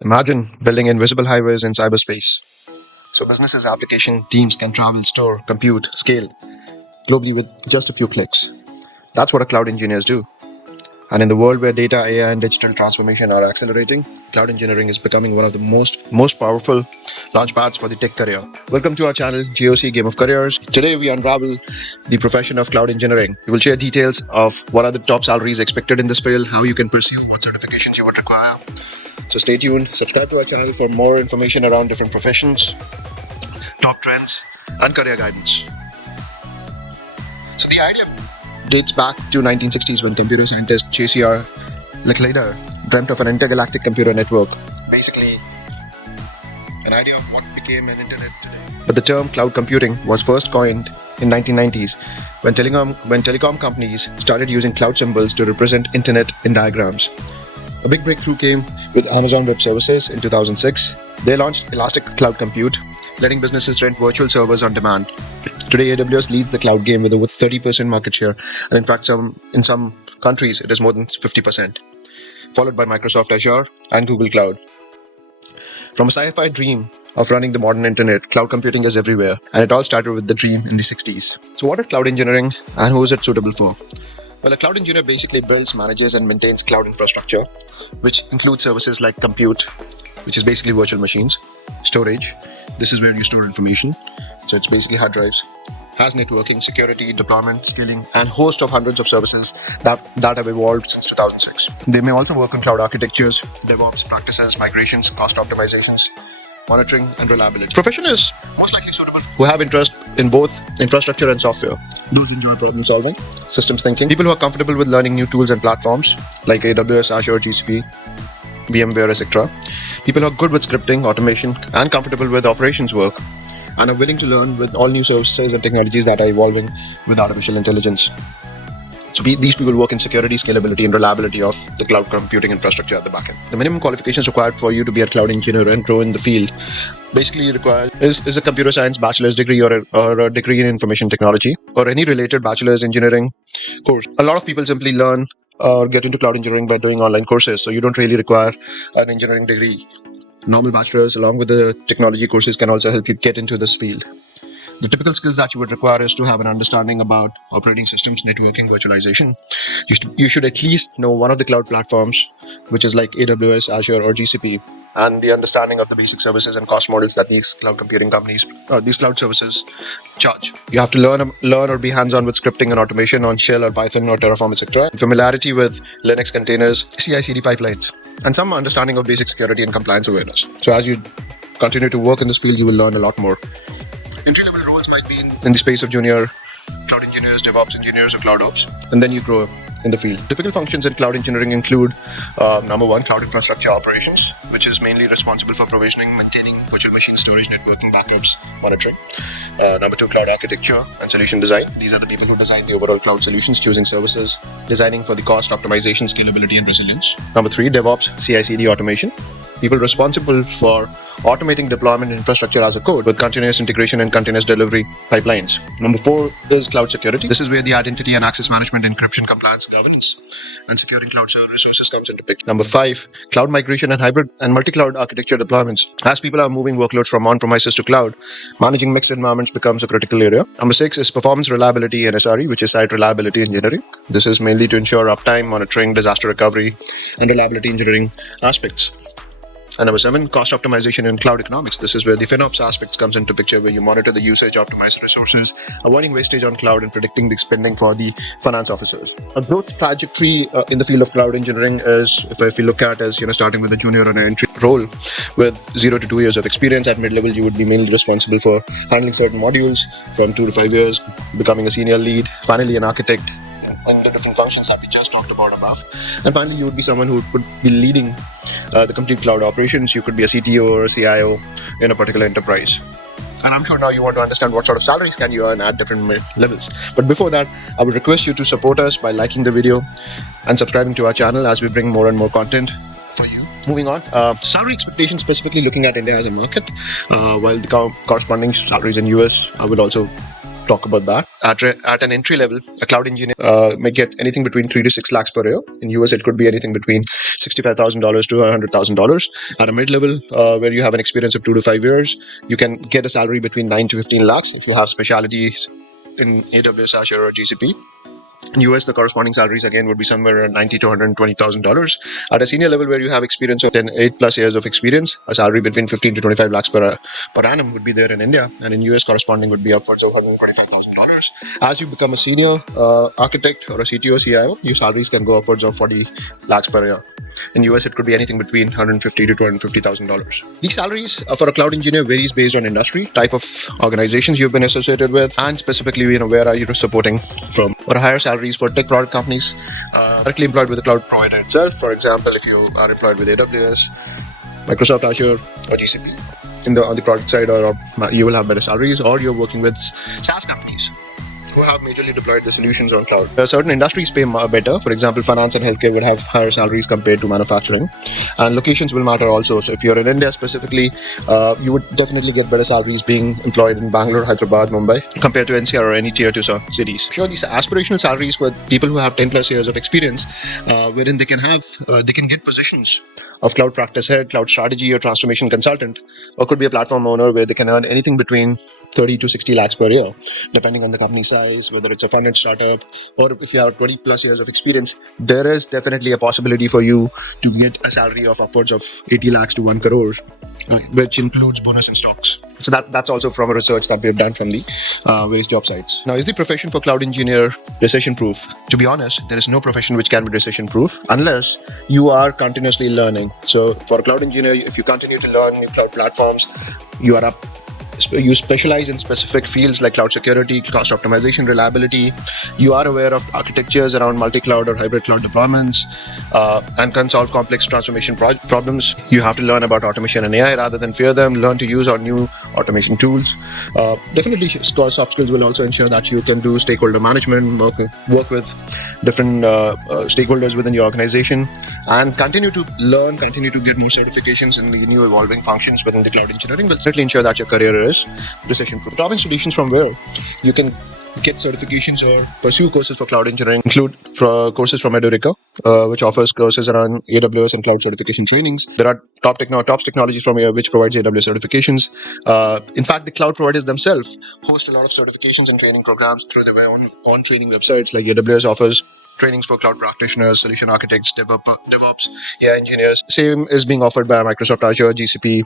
Imagine building invisible highways in cyberspace. So businesses, application teams can travel, store, compute, scale globally with just a few clicks. That's what a cloud engineers do. And in the world where data, AI, and digital transformation are accelerating, cloud engineering is becoming one of the most powerful launchpads for the tech career. Welcome to our channel, GOC Game of Careers. Today we unravel the profession of cloud engineering. We will share details of what are the top salaries expected in this field, how you can pursue, what certifications you would require. So stay tuned, subscribe to our channel for more information around different professions, top trends, and career guidance. So the idea dates back to 1960s when computer scientist J.C.R. Leclerc dreamt of an intergalactic computer network, basically an idea of what became an internet today. But the term cloud computing was first coined in 1990s when telecom companies started using cloud symbols to represent internet in diagrams. A big breakthrough came with Amazon Web Services in 2006. They launched Elastic Cloud Compute, letting businesses rent virtual servers on demand. Today, AWS leads the cloud game with over 30% market share, and in fact, in some countries, it is more than 50%, followed by Microsoft Azure and Google Cloud. From a sci-fi dream of running the modern internet, cloud computing is everywhere, and it all started with the dream in the 60s. So what is cloud engineering, and who is it suitable for? Well, a cloud engineer basically builds, manages, and maintains cloud infrastructure, which includes services like compute, which is basically virtual machines, storage, this is where you store information, so it's basically hard drives, has networking, security, deployment, scaling, and host of hundreds of services that have evolved since 2006. They may also work on cloud architectures, DevOps practices, migrations, cost optimizations, monitoring, and reliability. Profession is most likely suitable who have interest in both infrastructure and software. Those enjoy problem solving, systems thinking, people who are comfortable with learning new tools and platforms like AWS, Azure, GCP, VMware, etc. People who are good with scripting, automation, and comfortable with operations work, and are willing to learn with all new services and technologies that are evolving with artificial intelligence. So these people work in security, scalability, and reliability of the cloud computing infrastructure at the backend. The minimum qualifications required for you to be a cloud engineer and grow in the field basically is a computer science bachelor's degree or a degree in information technology or any related bachelor's engineering course. A lot of people simply learn or get into cloud engineering by doing online courses, so you don't really require an engineering degree. Normal bachelor's along with the technology courses can also help you get into this field. The typical skills that you would require is to have an understanding about operating systems, networking, virtualization. You should at least know one of the cloud platforms, which is like AWS, Azure, or GCP, and the understanding of the basic services and cost models that these cloud computing companies or these cloud services charge. You have to learn or be hands-on with scripting and automation on Shell or Python or Terraform, etc. Familiarity with Linux containers, CI/CD pipelines, and some understanding of basic security and compliance awareness. So as you continue to work in this field, you will learn a lot more. Entry-level roles might be in the space of junior cloud engineers, DevOps engineers, or cloud ops, and then you grow in the field. Typical functions in cloud engineering include number one, cloud infrastructure operations, which is mainly responsible for provisioning, maintaining virtual machine storage, networking, backups, monitoring. Number two, cloud architecture and solution design. These are the people who design the overall cloud solutions, choosing services, designing for the cost optimization, scalability, and resilience. Number three, DevOps, CI/CD automation. People responsible for automating deployment infrastructure as a code with continuous integration and continuous delivery pipelines. Number four is cloud security. This is where the identity and access management, encryption, compliance, governance, and securing cloud server resources comes into picture. Number five, cloud migration and hybrid and multi-cloud architecture deployments. As people are moving workloads from on-premises to cloud, managing mixed environments becomes a critical area. Number six is performance reliability and SRE, which is site reliability engineering. This is mainly to ensure uptime, monitoring, disaster recovery, and reliability engineering aspects. And number seven, cost optimization and cloud economics. This is where the FinOps aspects comes into picture, where you monitor the usage, optimize resources, avoiding wastage on cloud, and predicting the spending for the finance officers. A growth trajectory in the field of cloud engineering is, if you look at as starting with a junior or an entry role with 0 to 2 years of experience. At mid-level, you would be mainly responsible for handling certain modules. From 2 to 5 years, becoming a senior lead, finally an architect, and the different functions that we just talked about above. And finally, you would be someone who would be leading the complete cloud operations. You could be a CTO or a CIO in a particular enterprise. And I'm sure now you want to understand what sort of salaries can you earn at different levels. But before that, I would request you to support us by liking the video and subscribing to our channel as we bring more and more content for you. Moving on, salary expectations, specifically looking at India as a market, while the corresponding salaries in US, I will also talk about that. At an entry level, a cloud engineer may get anything between 3 to 6 lakhs per year. In US, it could be anything between $65,000 to $100,000. At a mid-level, where you have an experience of 2 to 5 years, you can get a salary between 9 to 15 lakhs if you have specialities in AWS, Azure, or GCP. In US, the corresponding salaries again would be somewhere around $90 to $120,000. At a senior level, where you have experience of 8 plus years of experience, a salary between 15 to 25 lakhs per annum would be there in India, and in US, corresponding would be upwards of $125,000. As you become a senior architect or a CTO, CIO, your salaries can go upwards of 40 lakhs per year. In US, it could be anything between $150,000 to $250,000. These salaries for a cloud engineer varies based on industry, type of organizations you've been associated with, and specifically, where are you supporting from. Or higher salaries for tech product companies directly employed with the cloud provider itself. For example, if you are employed with AWS, Microsoft Azure, or GCP, on the product side, or you will have better salaries. Or you're working with SaaS companies who have majorly deployed the solutions on cloud. Certain industries pay better. For example, finance and healthcare would have higher salaries compared to manufacturing. And locations will matter also. So if you're in India specifically, you would definitely get better salaries being employed in Bangalore, Hyderabad, Mumbai compared to NCR or any tier 2 cities. Sure, these aspirational salaries for people who have 10 plus years of experience, wherein they can get positions of cloud practice head, cloud strategy or transformation consultant, or could be a platform owner where they can earn anything between 30 to 60 lakhs per year, depending on the company size, whether it's a funded startup, or if you have 20 plus years of experience, there is definitely a possibility for you to get a salary of upwards of 80 lakhs to 1 crore, which includes bonus and stocks. So that's also from a research that we've done from the various job sites. Now, is the profession for cloud engineer recession proof? To be honest, there is no profession which can be recession proof unless you are continuously learning. So for a cloud engineer, if you continue to learn new cloud platforms, you specialize in specific fields like cloud security, cost optimization, reliability. You are aware of architectures around multi-cloud or hybrid cloud deployments, and can solve complex transformation problems. You have to learn about automation and AI rather than fear them. Learn to use our new automation tools. Definitely, soft skills will also ensure that you can do stakeholder management, work with different stakeholders within your organization, and continue to learn, continue to get more certifications in the new evolving functions within the cloud engineering will certainly ensure that your career is recession-proof. Top institutions from where you can get certifications or pursue courses for cloud engineering include courses from Edurica, which offers courses around AWS and cloud certification trainings. There are top technologies from here which provides AWS certifications. In fact, the cloud providers themselves host a lot of certifications and training programs through their own training websites. Like AWS offers trainings for cloud practitioners, solution architects, DevOps, AI engineers. Same is being offered by Microsoft Azure, GCP,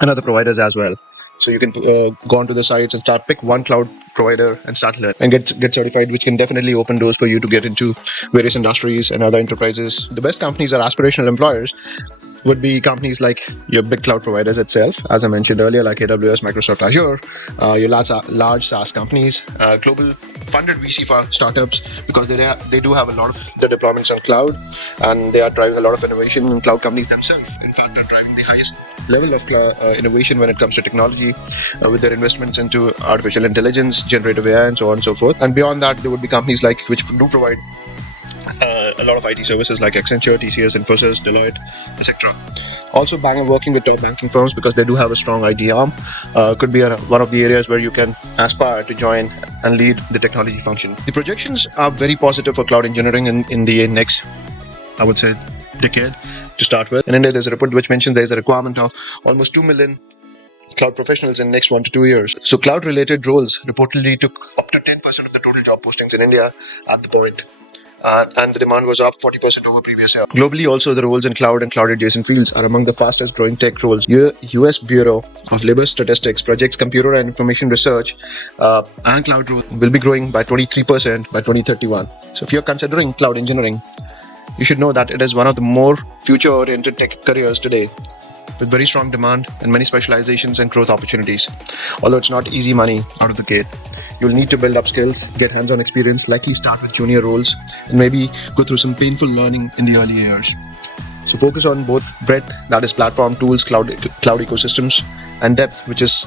and other providers as well. So you can go onto the sites and pick one cloud provider and start learning and get certified, which can definitely open doors for you to get into various industries and other enterprises. The best companies are aspirational employers would be companies like your big cloud providers itself, as I mentioned earlier, like AWS, Microsoft Azure, your large SaaS companies, global funded VC startups, because they do have a lot of the deployments on cloud, and they are driving a lot of innovation. And cloud companies themselves, in fact, are driving the highest level of innovation when it comes to technology, with their investments into artificial intelligence, generative AI, and so on and so forth. And beyond that, there would be companies which do provide a lot of IT services like Accenture, TCS, Infosys, Deloitte, etc. Also, working with top banking firms, because they do have a strong IT arm, could be one of the areas where you can aspire to join and lead the technology function. The projections are very positive for cloud engineering in the next, I would say, decade to start with. In India, there's a report which mentions there's a requirement of almost 2 million cloud professionals in the next 1 to 2 years. So cloud-related roles reportedly took up to 10% of the total job postings in India at the point. And the demand was up 40% over previous year. Globally, also, the roles in cloud and cloud-adjacent fields are among the fastest growing tech roles. U.S. Bureau of Labor Statistics projects computer and information research and cloud roles will be growing by 23% by 2031. So if you're considering cloud engineering, you should know that it is one of the more future-oriented tech careers today, with very strong demand and many specializations and growth opportunities. Although it's not easy money out of the gate, you'll need to build up skills, get hands-on experience, likely start with junior roles, and maybe go through some painful learning in the early years. So focus on both breadth, that is platform, tools, cloud ecosystems, and depth, which is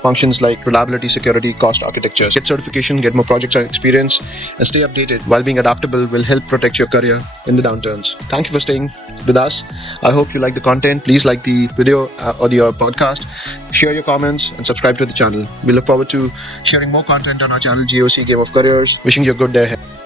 functions like reliability, security, cost, architectures. Get certification, get more projects and experience, and stay updated while being adaptable will help protect your career in the downturns. Thank you for staying with us. I hope you like the content. Please like the video or the podcast, share your comments, and subscribe to the channel. We look forward to sharing more content on our channel, GOC Game of Careers. Wishing you a good day ahead.